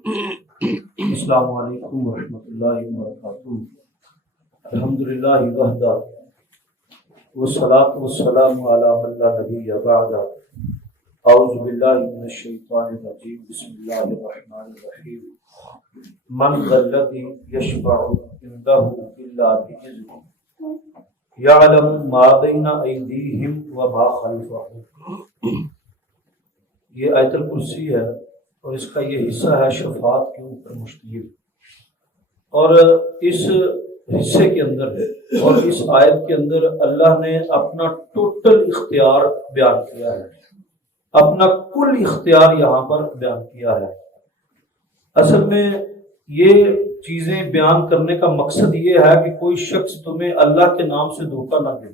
السلام علیکم ورحمۃ اللہ وبرکاتہ۔ الحمدللہ وحدہ والصلاۃ والسلام علی من لا نبی بعدہ۔ اعوذ باللہ من الشیطان الرجیم، بسم اللہ الرحمن الرحیم۔ من ذا الذی یشفع عندہ الا بإذنہ یعلم ما بین ایدیہم وما خلفہم۔ یہ آیت الکرسی ہے اور اس کا یہ حصہ ہے شفاعت کے اوپر مشتمل، اور اس حصے کے اندر اور اس آیت کے اندر اللہ نے اپنا ٹوٹل اختیار بیان کیا ہے، اپنا کل اختیار یہاں پر بیان کیا ہے۔ اصل میں یہ چیزیں بیان کرنے کا مقصد یہ ہے کہ کوئی شخص تمہیں اللہ کے نام سے دھوکہ نہ دے۔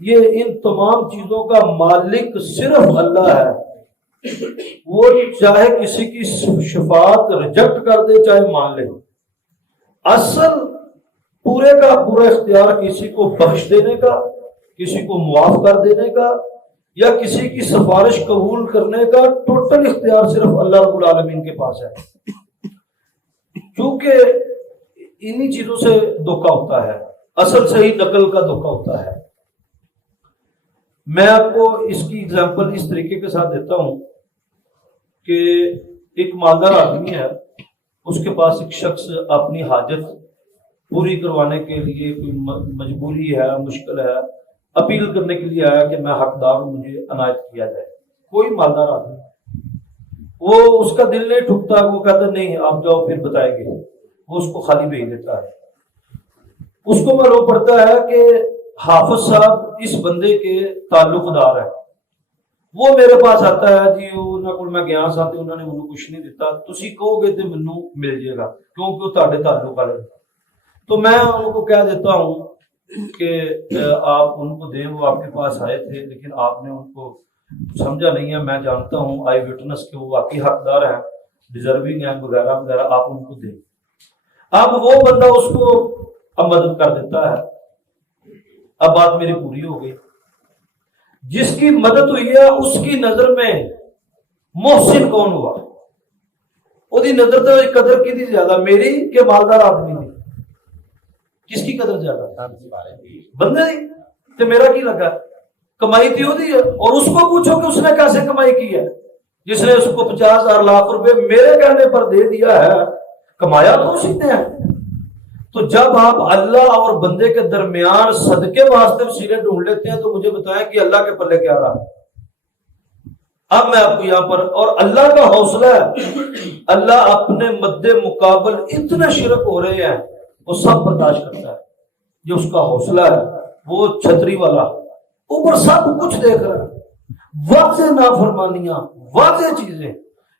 یہ ان تمام چیزوں کا مالک صرف اللہ ہے۔ وہ چاہے کسی کی شفاعت ریجیکٹ کر دے چاہے مان لے، اصل پورے کا پورا اختیار کسی کو بخش دینے کا، کسی کو معاف کر دینے کا یا کسی کی سفارش قبول کرنے کا ٹوٹل اختیار صرف اللہ رب العالمین کے پاس ہے۔ کیونکہ انہی چیزوں سے دھوکہ ہوتا ہے، اصل سے ہی نقل کا دھوکہ ہوتا ہے۔ میں آپ کو اس کی اگزامپل اس طریقے کے ساتھ دیتا ہوں کہ ایک مالدار آدمی ہے، اس کے پاس ایک شخص اپنی حاجت پوری کروانے کے لیے کوئی مجبوری ہے، مشکل ہے، اپیل کرنے کے لیے آیا کہ میں حقدار ہوں، مجھے عنایت کیا جائے۔ کوئی مالدار آدمی، وہ اس کا دل نہیں ٹھکتا، وہ کہتا نہیں آپ جاؤ پھر بتائیں گے، وہ اس کو خالی بھیج دیتا ہے۔ اس کو معلوم پڑتا ہے کہ حافظ صاحب اس بندے کے تعلق دار ہے، وہ میرے پاس آتا ہے جی انہوں کو میں گیا سا تے انہوں نے مجھے کچھ نہیں دیتا، تسی کہو گے تو مینوں مل جائے گا کیونکہ وہ تہاڈے تعلق والے۔ تو میں ان کو کہہ دیتا ہوں کہ آپ ان کو دیں، وہ آپ کے پاس آئے تھے لیکن آپ نے ان کو سمجھا نہیں ہے، میں جانتا ہوں آئی وٹنس کہ وہ واقعی حقدار ہیں، ڈیزرونگ ہیں وغیرہ وغیرہ، آپ ان کو دیں۔ اب وہ بندہ اس کو اب مدد کر دیتا ہے۔ اب بات میری پوری ہو گئی۔ جس کی مدد ہوئی ہے اس کی نظر میں محسن کون ہوا؟ وہ نظر تو قدر کی تھی زیادہ، میری کہ مالدار آدمی دی؟ کس کی قدر زیادہ؟ بندے دی۔ تو میرا کی لگا؟ کمائی تھی وہ دی ہے، اور اس کو پوچھو کہ اس نے کیسے کمائی کی ہے، جس نے اس کو 50,000 لاکھ روپے میرے کہنے پر دے دیا ہے، کمایا تو اسی نے ہے۔ تو جب آپ اللہ اور بندے کے درمیان صدقے واسطے وسیلے ڈھونڈ لیتے ہیں تو مجھے بتائیں کہ اللہ کے پلے کیا رہا۔ اب میں آپ کو یہاں پر، اور اللہ کا حوصلہ ہے، اللہ اپنے مد مقابل اتنے شرک ہو رہے ہیں وہ سب برداشت کرتا ہے۔ جو اس کا حوصلہ ہے وہ چھتری والا، اوپر سب کچھ دیکھ رہا ہے، واضح نافرمانیاں، واضح چیزیں۔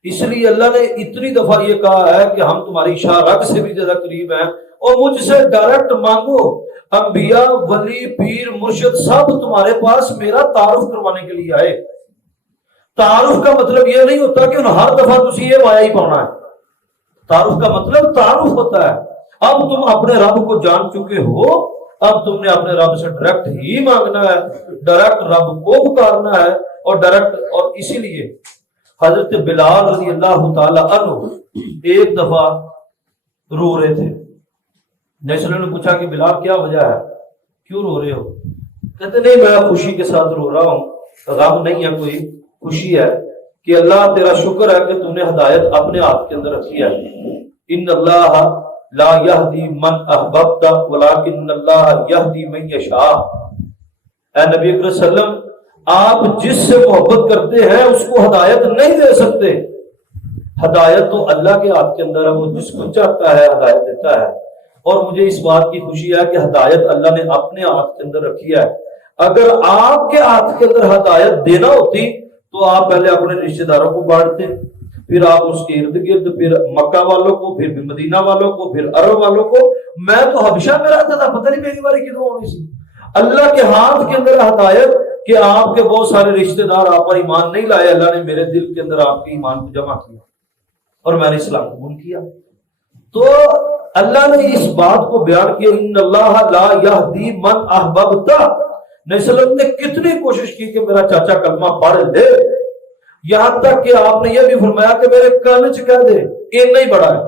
اس لیے اللہ نے اتنی دفعہ یہ کہا ہے کہ ہم تمہاری شاہ رگ سے بھی زیادہ قریب ہیں اور مجھ سے ڈائریکٹ مانگو۔ انبیاء، ولی، پیر، مرشد سب تمہارے پاس میرا تعارف کروانے کے لیے آئے۔ تعارف کا مطلب یہ نہیں ہوتا کہ ہر دفعہ تسی یہ وایا ہی پاؤنا ہے۔ تعارف کا مطلب تعارف ہوتا ہے اب تم اپنے رب کو جان چکے ہو، اب تم نے اپنے رب سے ڈائریکٹ ہی مانگنا ہے، ڈائریکٹ رب کو پکارنا ہے اور ڈائریکٹ۔ اور اسی لیے حضرت بلال رضی اللہ تعالی عنہ ایک دفعہ رو رہے تھے۔ نیشنل نے پوچھا کہ بلال کیا وجہ ہے، کیوں رو رہے ہو؟ کہتے نہیں میں خوشی کے ساتھ رو رہا ہوں، غم نہیں ہے، کوئی خوشی ہے کہ اللہ تیرا شکر ہے کہ تو نے ہدایت اپنے ہاتھ کے اندر رکھی ہے۔ ان اللہ لا یہدی من احببت ولکن اللہ یہدی من یشاء۔ اے نبی اکرم صلی اللہ علیہ وسلم، آپ جس سے محبت کرتے ہیں اس کو ہدایت نہیں دے سکتے، ہدایت تو اللہ کے ہاتھ کے اندر ہے، وہ جس کو چاہتا ہے ہدایت دیتا ہے۔ اور مجھے اس بات کی خوشی ہے کہ ہدایت اللہ نے اپنے ہاتھ کے اندر رکھی ہے۔ اگر آپ کے ہاتھ کے اندر ہدایت دینا ہوتی تو آپ پہلے اپنے رشتہ داروں کو بانٹتے، پھر آپ اس کے ارد گرد، پھر مکہ والوں کو، پھر مدینہ والوں کو، پھر عرب والوں کو۔ میں تو حبشہ میں رہتا تھا، پتہ نہیں میری باری کدھر ہونی سی۔ اللہ کے ہاتھ کے اندر ہدایت کہ آپ کے بہت سارے رشتہ دار آپ پر ایمان نہیں لائے، اللہ نے میرے دل کے اندر آپ کے ایمان کو جمع کیا اور میں نے اسلام قبول کیا۔ تو اللہ نے اس بات کو بیان کیا، ان اللہ لا یہدی من احببت۔ نبی صلی اللہ علیہ وسلم نے کتنی کوشش کی کہ میرا چاچا کلمہ پڑھ لے، یہاں تک کہ آپ نے یہ بھی فرمایا کہ میرے کان چ کہہ دے یہ نہیں بڑا ہے،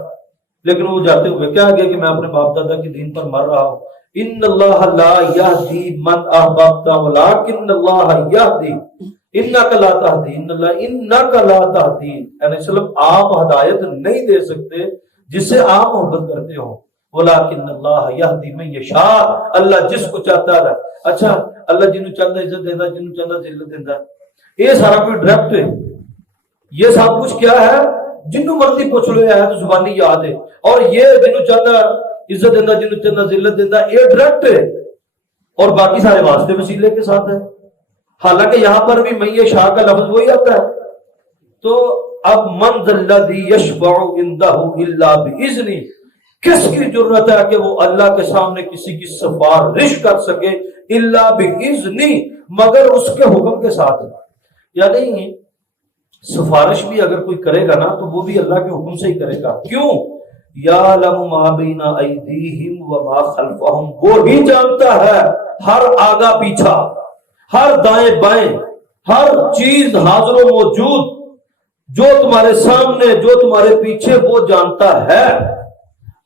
لیکن وہ جاتے ہوئے کیا گیا کہ میں اپنے باپ دادا کے دین پر مر رہا ہوں. ان اللہ لا یہدی من احببت ولکن اللہ یہدی انک لا تہدی انک لا تہدی. یعنی وسلم آپ ہدایت نہیں دے سکتے جس سے آپ محبت کرتے ہو، ولکن اللہ یہدی من یشاء، اللہ جس کو چاہتا ہے. اچھا اللہ جنوں چاہتا عزت دینا، جنوں چاہتا ذلت دینا، یہ سارا کوئی ڈائریکٹ ہے. یہ سب کچھ کیا ہے؟ جنوں مرضی پوچھ لو ہے تو زبانی یاد ہے. اور یہ جنوں چاہتا عزت دینا، جنوں چاہتا ذلت دینا، یہ ڈائریکٹ ہے. اور باقی سارے واسطے وسیلے کے ساتھ ہے. حالانکہ یہاں پر بھی میں شاہ کا لفظ وہی آتا ہے. تو اب من ذا الذی یشفع عندہ الا باذنہ، کس کی جرت ہے کہ وہ اللہ کے سامنے کسی کی سفارش کر سکے الا باذنہ، مگر اس کے حکم کے ساتھ. یعنی سفارش بھی اگر کوئی کرے گا نا تو وہ بھی اللہ کے حکم سے ہی کرے گا. کیوں؟ یعلم ما بین ایدیہم وما خلفہم، وہ ہی جانتا ہے ہر آگا پیچھا، ہر دائیں بائیں، ہر چیز حاضر و موجود، جو تمہارے سامنے جو تمہارے پیچھے وہ جانتا ہے.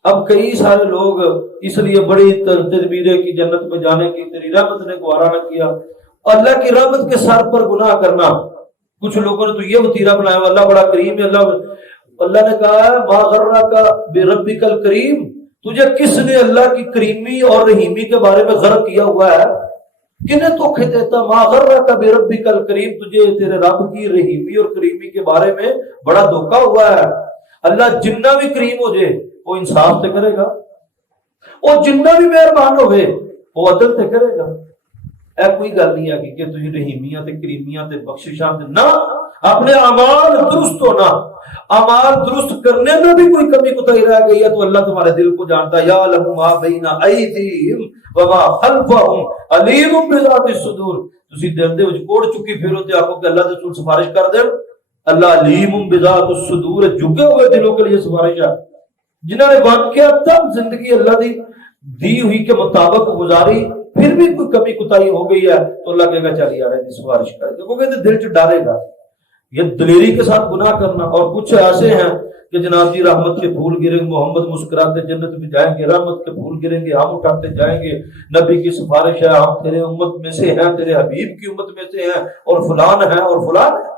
اب کئی سارے لوگ اس لیے بڑی تدبیریں کی جنت میں جانے کی، تیری رحمت نے گوارا نہ کیا. اللہ کی رحمت کے سر پر گناہ کرنا. کچھ لوگوں نے تو یہ وتیرہ بنایا اللہ بڑا کریم ہے. اللہ نے کہا ہے ما غرک بربک الکریم، تجھے کس نے اللہ کی کریمی اور رحیمی کے بارے میں غرق کیا ہوا ہے؟ کنہیں دھوکے دیتا؟ ما غرک بربک الکریم، تجھے تیرے رب کی رحیمی اور کریمی کے بارے میں بڑا دھوکا ہوا ہے. اللہ جنہ بھی کریم ہو جائے وہ انصاف سے کرے گا، اور جنہ بھی مہربان ہوئے وہ عدل سے کرے گا. اے کوئی گل نہیں ہے کہ تجھے رحیمیاں تے کریمیاں تے بخششاں تے نہ، اپنے اعمال درست ہونا. اعمال درست کرنے میں بھی کوئی کمی کوتاہی رہ گئی ہے تو اللہ تمہارے دل کو جانتا ہے. یعلم ما بین ایدیہم وما خلفہم علیم بذات الصدور. تسی دل دے وچ کوڑ چکی پھرو تے آکھو کہ اللہ دے رسول سفارش کر دین. اللہ علیم بذات الصدور، جھکے ہوئے دلوں کے لیے سفارش ہے. جنہوں نے واقعہ تب زندگی اللہ دی ہوئی کے مطابق گزاری، پھر بھی کوئی کمی کوتاہی ہو گئی ہے تو اللہ کہے گا چل یار سفارش کر دے، کیونکہ دل چ ڈالے گا. یہ دلیری کے ساتھ گناہ کرنا. اور کچھ ایسے ہیں کہ جناب جی رحمت کے پھول گریں گے، محمد مسکراتے جنت میں جائیں گے، رحمت کے پھول گریں گے، ہم اٹھاتے جائیں گے، نبی کی سفارش ہے، ہم تیرے امت میں سے ہیں، تیرے حبیب کی امت میں سے ہیں، اور فلان ہے اور فلان ہے.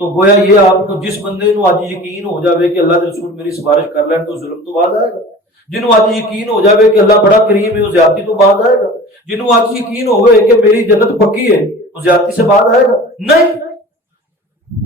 تو گویا یہ آپ کو جس بندے نو آج یقین ہو جاوے کہ اللہ کے رسول میری سفارش کر لیں تو ظلم تو باز آئے گا. جنہوں آج یقین ہو جاوے کہ اللہ بڑا کریم ہے وہ زیادتی تو باز آئے گا. جنہوں آج یقین ہوئے کہ میری جنت پکی ہے وہ زیادتی سے باز آئے گا. نہیں،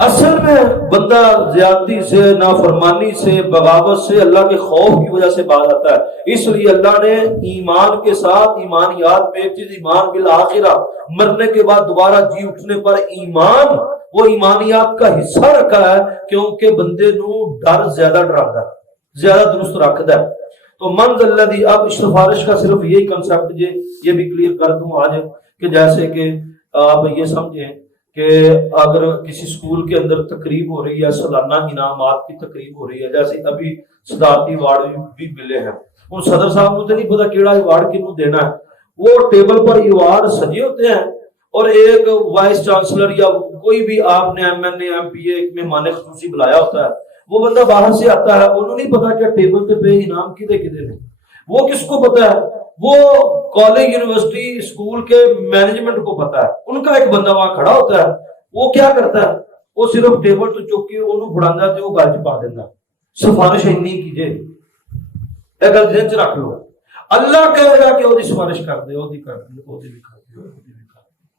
اصل میں بندہ زیادتی سے، نافرمانی سے، بغاوت سے، اللہ کے خوف کی وجہ سے باز آتا ہے. اس لیے اللہ نے ایمان کے ساتھ ایمانیات میں ایک چیز ایمان بالآخرہ، مرنے کے بعد دوبارہ جی اٹھنے پر ایمان، وہ ایمانیات کا حصہ رکھا ہے کیونکہ بندے نو ڈر زیادہ ڈراتا ہے، زیادہ درست رکھتا ہے. تو من ذا الذی، اب سفارش کا صرف یہی کنسپٹ یہ بھی کلیئر کر دوں آج کہ جیسے کہ آپ یہ سمجھیں کہ اگر کسی اسکول کے اندر تقریب ہو رہی ہے، سالانہ انعامات کی تقریب ہو رہی ہے، جیسے ابھی صدارتی ایوارڈ بھی ملے ہیں، ان صدر صاحب کو تو نہیں پتا کیڑا ایوارڈ کنوں دینا ہے. وہ ٹیبل پر ایوارڈ سجے ہوتے ہیں اور ایک وائس چانسلر یا کوئی بھی آپ نے M N A M P A ایک مہمان خصوصی بلایا ہوتا ہے. وہ بندہ باہر سے آتا ہے، انہوں نہیں پتا کہ ٹیبل پہ انعام کدے نے. وہ کس کو پتا ہے؟ وہ کالج یونیورسٹی اسکول کے مینجمنٹ کو پتا ہے. ان کا ایک بندہ وہاں کھڑا ہوتا ہے، وہ کیا کرتا ہے؟ وہ صرف ٹیبل تو چک کے انہوں پڑھانا تے وہ گل چ پا دینا. سفارش نہیں کیجیے، اے گل ذہن چ رکھ لو. اللہ کہے گا کہ وہ سفارش کر دے، وہ کر دے، وہ بھی کر دے.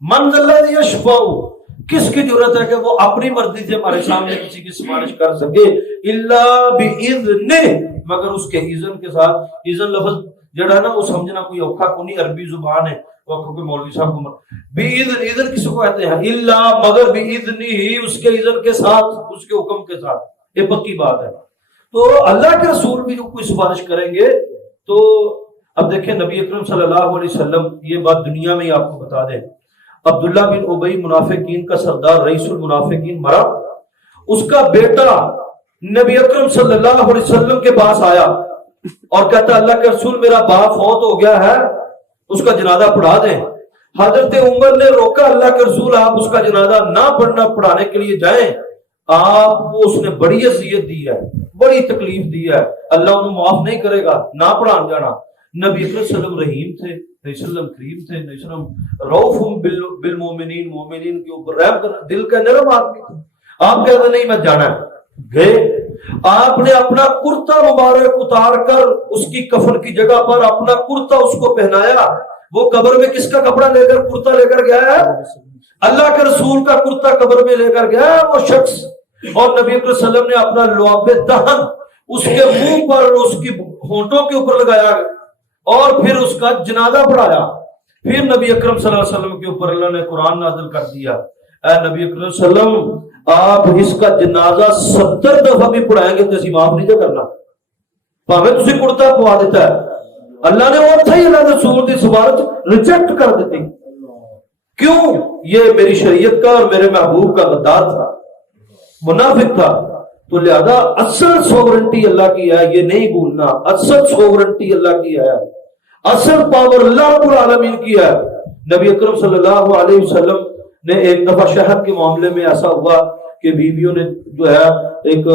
من ذا الذی یشفع، کس کی ضرورت ہے کہ وہ اپنی مرضی سے ہمارے سامنے کسی کی سفارش کر سکے؟ الا باذنہ، مگر اس کے اذن کے ساتھ. اذن لفظ جڑا ہے نا وہ سمجھنا کوئی اوکھا کو نہیں، عربی زبان ہے. کوئی مولوی صاحب کو باذن، اذن کس کو کہتے ہیں؟ الا، مگر باذنہ، اس کے اذن کے ساتھ، اس کے حکم کے ساتھ. یہ پکی بات ہے. تو اللہ کے رسول بھی جو کوئی سفارش کریں گے تو اب دیکھیں نبی اکرم صلی اللہ علیہ وسلم، یہ بات دنیا میں ہی آپ کو بتا دیں، عبداللہ بن ابی منافقین کا سردار رئیس المنافقین مرا، اس کا بیٹا نبی اکرم صلی اللہ علیہ وسلم کے پاس آیا اور کہتا اللہ کے رسول میرا باپ فوت ہو گیا ہے، اس کا جنازہ پڑھا دیں. حضرت عمر نے روکا، اللہ کے رسول آپ اس کا جنازہ نہ پڑھانے کے لیے جائیں، آپ کو اس نے بڑی اذیت دی ہے، بڑی تکلیف دی ہے، اللہ انہیں معاف نہیں کرے گا، نہ پڑھان جانا۔ نبی صلی اللہ علیہ وسلم رحیم تھے، نبی صلی اللہ علیہ وسلم کریم تھے، نبی صلی اللہ علیہ وسلم رؤوف بالمومنین، مومنین کے اوپر رحم کر، دل کا نرم آدمی تھے۔ آپ کہتے نہیں میں جانا ہے، گئے۔ آپ نے اپنا کرتا مبارک اتار کر اس کی کفن کی جگہ پر اپنا کرتا اس کو پہنایا۔ وہ قبر میں کس کا کپڑا لے کر، کرتا لے کر گیا ہے؟ اللہ کے رسول کا کرتا قبر میں لے کر گیا ہے وہ شخص، اور نبی صلی اللہ علیہ وسلم نے اپنا لعاب دہن اس کے منہ پر، اس کی ہونٹوں کے اوپر لگایا اور پھر اس کا جنازہ پڑھایا۔ پھر نبی اکرم صلی اللہ علیہ وسلم کے اوپر اللہ نے قرآن نازل کر دیا، اے نبی اکرم صلی اللہ علیہ وسلم آپ اس کا جنازہ 70 دفعہ بھی پڑھائیں گے تو اسی معاف نہیں کرنا، پاوے تسی کرتا پوا دیتا ہے۔ اللہ نے وہ تھا ہی اللہ نے رسول کی سفارت ریجیکٹ کر دیتی، کیوں؟ یہ میری شریعت کا اور میرے محبوب کا غدار تھا، منافق تھا۔ تو لہذا اصل سوورنٹی اللہ کی ہے، یہ نہیں بھولنا، اصل سوورنٹی اللہ کی ہے، اصل پاور اللہ رب العالمین کی ہے۔ نبی اکرم صلی اللہ علیہ وسلم نے ایک دفعہ شہد کے معاملے میں ایسا ہوا کہ بیویوں نے جو ہے ایک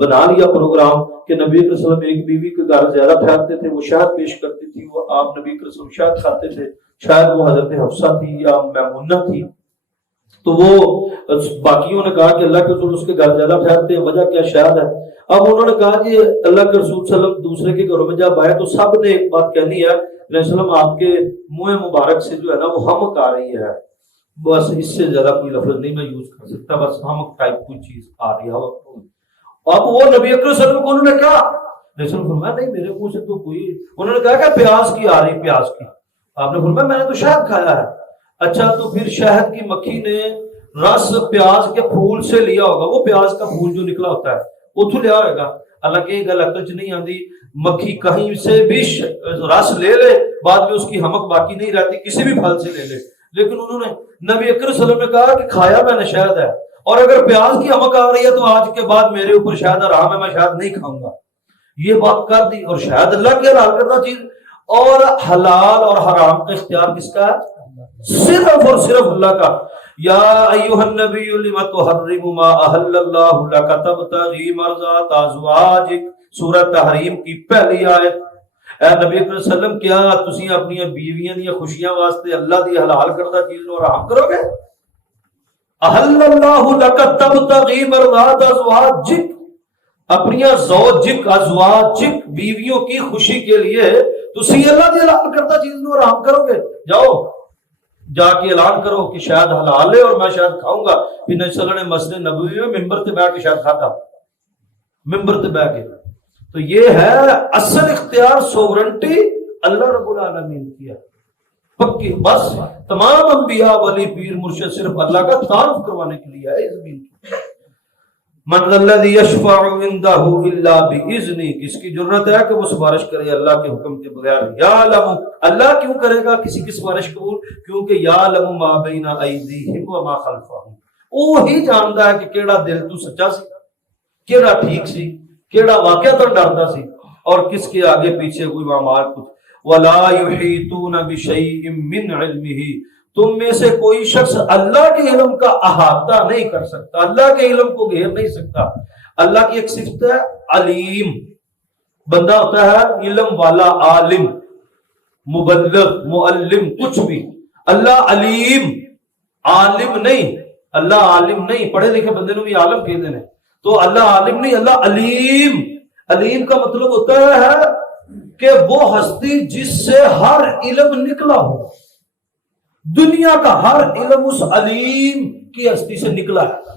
بنا لیا پروگرام کہ نبی صلی اللہ علیہ وسلم ایک بیوی کے گھر زیادہ ٹھہرتے تھے، وہ شہد پیش کرتی تھی، وہ آپ نبی صلی اللہ علیہ وسلم شہد کھاتے تھے، شاید وہ حضرت حفصہ تھی یا میمونہ تھی، تو وہ باقیوں نے کہا کہ اللہ کے رسول اس کے گھر زیادہ ٹھہرتے ہیں، وجہ کیا؟ شہد ہے۔ اب انہوں نے کہا کہ اللہ کے رسول صلی اللہ علیہ وسلم دوسرے کے گھروں میں جب آئے تو سب نے ایک بات کہنی ہے، علیہ السلام آپ کے منہ مبارک سے جو ہے نا وہ ہمک آ رہی ہے، بس اس سے زیادہ کوئی لفظ نہیں میں یوز کر سکتا، بس ہمک ٹائپ کوئی چیز آ رہی ہے۔ اب وہ نبی اکرم صلی اللہ علیہ وسلم کو انہوں نے کہا، علیہ السلام فرمایا نہیں میرے منہ سے تو کوئی، انہوں نے کہا کہ پیاز کی آ رہی، پیاز کی۔ آپ نے فرمایا میں نے تو شہد کھایا ہے۔ اچھا تو پھر شہد کی مکھی نے رس پیاز کے پھول سے لیا ہوگا، وہ پیاز کا پھول جو نکلا ہوتا ہے اتو لیا ہوگا۔ اللہ کی گل عقل چ نہیں آتی، مکھی کہیں سے بھی رس لے لے بعد میں اس کی ہمک باقی نہیں رہتی، کسی بھی پھل سے لے لے، لیکن انہوں نے نبی اکرم صلی اللہ علیہ وسلم نے کہا کہ کھایا میں نے شہد ہے، اور اگر پیاز کی ہمک آ رہی ہے تو آج کے بعد میرے اوپر شہد حرام ہے، میں شہد نہیں کھاؤں گا، یہ بات کر دی۔ اور شہد اللہ کی حلال کردہ چیز، اور حلال اور حرام کا اختیار کس کا ہے؟ صرف اور صرف اللہ کا۔ یا ایھا النبی لم تحرم ما احل اللہ لک تبتغی مرضات ازواجک، سورہ تحریم کی پہلی آیت۔ اے نبی صلی اللہ علیہ وسلم کیا تسی اپنی بیویاں دی خوشیاں واسطے اللہ دی حلال کردہ چیز نو حرام کرو گے؟ احل اللہ لک تبتغی مرضات ازواجک، اپنی زوجک، ازواجک، بیویوں کی خوشی کے لیے تسی اللہ دی حلال کردہ چیز نو حرام کرو گے؟ جاؤ جا کے اعلان کرو کہ شاید حلال ہے اور میں شاید کھاؤں گا۔ پھر نبی صلی اللہ علیہ وسلم نے مسجد نبوی میں ممبر تے بیٹھ کے شاید کھاتا، ممبر تے بیٹھ کے۔ تو یہ ہے اصل اختیار، سوورنٹی اللہ رب العالمین کی ہے پکی، بس تمام انبیاء ولی پیر مرشد صرف اللہ کا تعارف کروانے کے لیے ہے زمین کی۔ من الذی یشفع عنده الا باذنہ، کس کی جرت ہے کہ وہ سفارش کرے اللہ کے حکم کے بغیر؟ یعلم، اللہ کیوں کرے گا کسی کی سفارش قبول؟ کیونکہ یعلم ما بین ایدیہم وما خلفہم، وہی جانتا ہے کہ کیڑا دل تو سچا سی، کیڑا ٹھیک سی، کیڑا واقعہ تو ڈرتا سی، اور کس کے آگے پیچھے کوئی معمار کچھ۔ ولا یحیطون بشیء من علمہ، تم میں سے کوئی شخص اللہ کے علم کا احاطہ نہیں کر سکتا، اللہ کے علم کو گھیر نہیں سکتا۔ اللہ کی ایک صفت ہے علیم، بندہ ہوتا ہے علم والا، عالم، مبلغ، معلم، کچھ بھی۔ اللہ علیم، عالم نہیں، اللہ عالم نہیں، پڑھے لکھے بندے نو بھی عالم کہتے ہیں، تو اللہ عالم نہیں، اللہ علیم۔ علیم کا مطلب ہوتا ہے کہ وہ ہستی جس سے ہر علم نکلا ہو، دنیا کا ہر علم اس علیم کی ہستی سے نکلا ہے۔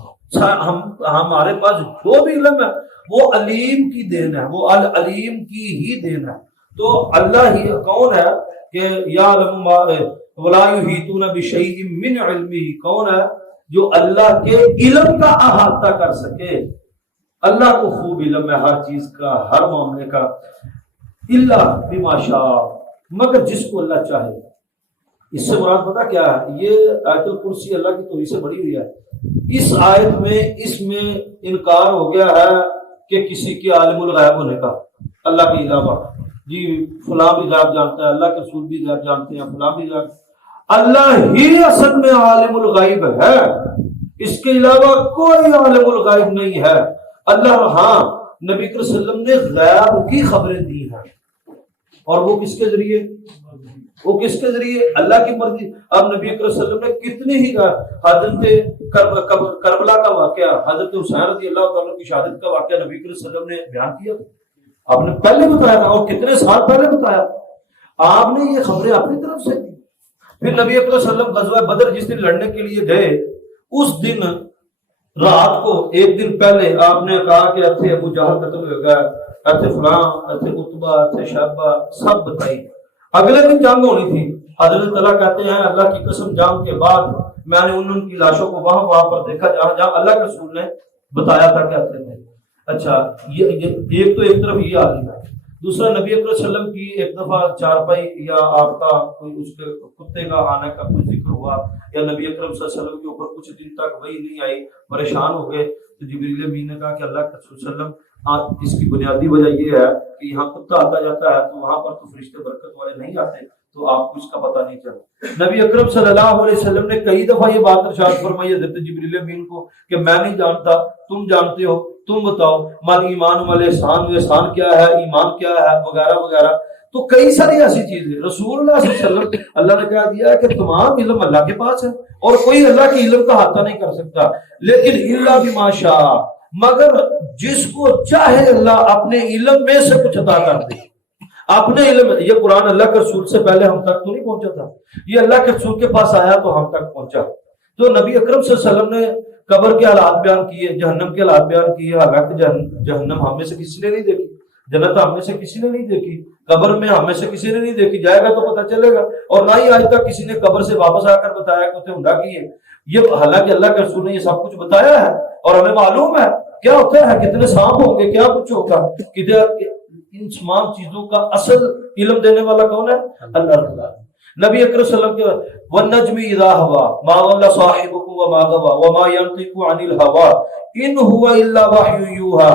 ہمارے پاس جو بھی علم ہے وہ علیم کی دین ہے، وہ العلیم کی ہی دین ہے۔ تو اللہ ہی کون ہے کہ یعلم ما ولا یحیطون بشیء من علمہ، کون ہے جو اللہ کے علم کا احاطہ کر سکے؟ اللہ کو خوب علم ہے ہر چیز کا، ہر معاملے کا، الا بما شاء، مگر جس کو اللہ چاہے۔ اس سے مراد پتہ کیا ہے؟ یہ آیت الکرسی اللہ کی توحید سے بڑی ہوئی ہے۔ اس آیت میں اس میں انکار ہو گیا ہے کہ کسی کے عالم الغیب ہونے کا اللہ کے علاوہ، جی فلاں بھی غیب جانتا ہے، اللہ کے رسول بھی غیب جانتے ہیں، فلاں بھی غیب۔ اللہ ہی اصل میں عالم الغیب ہے، اس کے علاوہ کوئی عالم الغیب نہیں ہے۔ اللہ ہاں نبی صلی اللہ علیہ وسلم نے غیب کی خبریں دی ہیں، اور وہ کس کے ذریعے؟ وہ کس کے ذریعے؟ اللہ کی مرضی۔ اب نبی صلی اللہ علیہ وسلم نے کتنی ہی حضرت کربلا کا واقعہ، حضرت حسین رضی اللہ تعالیٰ کی شہادت کا واقعہ نبی صلی اللہ علیہ وسلم نے بیان کیا، آپ نے پہلے بتایا تھا، اور کتنے سال پہلے بتایا، آپ نے یہ خبریں اپنی طرف سے دی۔ پھر نبی صلی اللہ علیہ وسلم غزوہ بدر جس دن لڑنے کے لیے گئے، اس دن رات کو ایک دن پہلے آپ نے کہا کہ اتھے ابو جہل قتل ہو گیا، اتھے فلاں، اتھے عتبہ، اتھے شیبہ، سب بتائی۔ اگلے دن جنگ ہونی تھی، حضرت تعالیٰ کہتے ہیں اللہ کی قسم جنگ کے بعد میں نے ان کی لاشوں کو وہاں پر دیکھا جہاں اللہ کے رسول نے بتایا تھا کہ اتھے تھے۔ اچھا یہ ایک تو ایک طرف یہ عالم ہے، دوسرا نبی اکرم صلی اللہ علیہ وسلم کی ایک دفعہ چارپائی یا آپ کا کوئی اس کے کتے کا آنے کا کوئی ذکر ہوا، یا نبی اکرم صلی اللہ علیہ وسلم کے اوپر کچھ دن تک وہی نہیں آئی، پریشان ہو گئے، تو جبریل امین نے کہا کہ اللہ کے رسول صلی اللہ علیہ وسلم اس کی بنیادی وجہ یہ ہے کہ یہاں کتا آتا جاتا ہے، تو وہاں پر تو فرشتے برکت والے نہیں آتے، تو آپ کو اس کا پتہ نہیں چلتا۔ نبی اکرم صلی اللہ علیہ وسلم نے کئی دفعہ یہ بات ارشاد فرمائی حضرت جبریل امین کو کہ میں نہیں جانتا، تم جانتے ہو، تم بتاؤ مال ایمان والے احسان، احسان کیا ہے، ایمان کیا ہے، وغیرہ وغیرہ۔ تو کئی ساری ایسی چیزیں رسول اللہ صلی اللہ علیہ وسلم اللہ نے کہہ دیا ہے کہ تمام علم اللہ کے پاس ہے، اور کوئی اللہ کے علم کا احاطہ نہیں کر سکتا، لیکن الا بما شاء، مگر جس کو چاہے اللہ اپنے علم میں سے کچھ عطا کر دے۔ اپنے علم، یہ قرآن اللہ کے رسول سے پہلے ہم تک تو نہیں پہنچا تھا، یہ اللہ کے رسول کے پاس آیا تو ہم تک پہنچا۔ تو نبی اکرم صلی اللہ علیہ وسلم نے قبر کے حالات بیان کیے، جہنم کے حالات بیان کیے، حالانکہ جہنم ہم میں سے کسی نے نہیں دیکھی، جنت ہم میں سے کسی نے نہیں دیکھی، قبر میں ہم میں سے کسی نے نہیں دیکھی، جائے گا تو پتہ چلے گا، اور نہ ہی آج تک کسی نے قبر سے واپس آ کر بتایا کہ ہندا کی ہے یہ، حالانکہ اللہ کے رسول نے یہ سب کچھ بتایا ہے، اور ہمیں معلوم ہے کیا ہوتا ہے، کتنے سانپ ہوں گے، کیا کچھ ہوگا، ان تمام چیزوں کا اصل علم دینے والا کون ہے؟ اللہ تعالیٰ۔ نبی اکرم صلی اللہ علیہ وسلم کے والنجم اذا ہوا ما ضل صاحبكم وما غوى وما ينطق عن الهوى ان هو الا وحی یوحى۔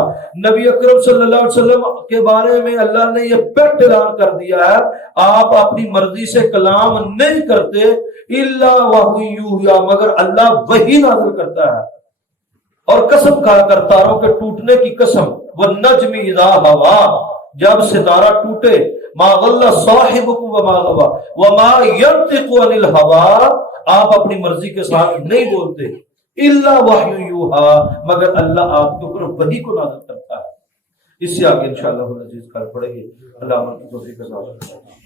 نبی اکرم صلی اللہ علیہ وسلم کے بارے میں اللہ نے یہ پیٹ اعلان کر دیا ہے، آپ اپنی مرضی سے کلام نہیں کرتے، الا وحی یوحى، مگر اللہ وحی نازل کرتا ہے۔ اور قسم کھا کر تاروں کے ٹوٹنے کی قسم، والنجم اذا ہوا، جب ستارہ ٹوٹے، ما ضل صاحبكم وما غوى وما ينطق عن الهوى، آپ اپنی مرضی کے ساتھ نہیں بولتے، الا وحی یوحى، مگر اللہ آپ کے اوپر وحی کو نازل کرتا ہے۔ اس سے آگے انشاءاللہ العزیز کل پڑھیں گے۔ اللہ ہم کی توفیق عطا فرمائے۔